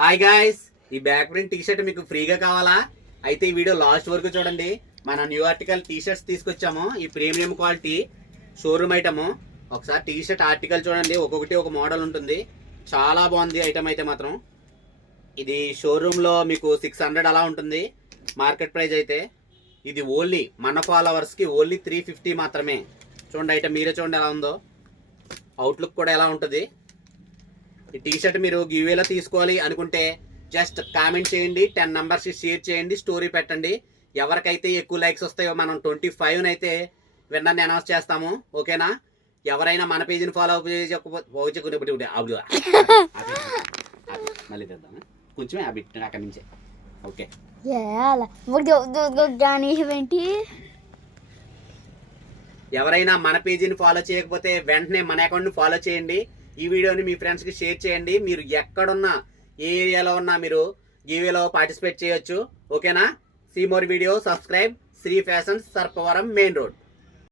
Hi guys, ఈ back print T shirt మీకు ఫ్రీగా కావాలా? అయితే ఈ వీడియో లాస్ట్ వరకు చూడండి. మన న్యూ ఆర్టికల్ టీ షర్ట్స్ తీసుకొచ్చాము. ఈ ప్రీమియం క్వాలిటీ షోరూమ్ ఐటమ్. ఒకసారి టీ షర్ట్ ఆర్టికల్ చూడండి, ఒక్కొక్కటి ఒక మోడల్ ఉంటుంది. చాలా బాగుంది ఐటమ్ అయితే మాత్రం. ఇది షోరూంలో మీకు 600 అలా ఉంటుంది మార్కెట్ ప్రైస్ అయితే. ఇది ఓన్లీ మన ఫాలోవర్స్కి ఓన్లీ 350 మాత్రమే. చూడండి ఐటమ్ మీరే చూడండి ఎలా ఉందో. అవుట్లుక్ కూడా ఎలా ఉంటుంది. ఈ టీ షర్ట్ మీరు గివేలో తీసుకోవాలి అనుకుంటే జస్ట్ కామెంట్ చేయండి, 10 నంబర్స్ షేర్ చేయండి, స్టోరీ పెట్టండి. ఎవరికైతే ఎక్కువ లైక్స్ వస్తాయో మనం 25 అయితే విన్నర్ని అనౌన్స్ చేస్తాము. ఓకేనా? ఎవరైనా మన పేజీని ఫాలో మళ్ళీ తెద్దాము కొంచెం అక్కడి నుంచే. ఓకే, ఎవరైనా మన పేజీని ఫాలో చేయకపోతే వెంటనే మన అకౌంట్ని ఫాలో చేయండి. ఈ వీడియోని మీ ఫ్రెండ్స్కి షేర్ చేయండి. మీరు ఎక్కడున్నా, ఏ ఏరియాలో ఉన్నా మీరు గివేలో పార్టిసిపేట్ చేయొచ్చు. ఓకేనా? See more video, subscribe Shri fashions, Sarpavaram main road.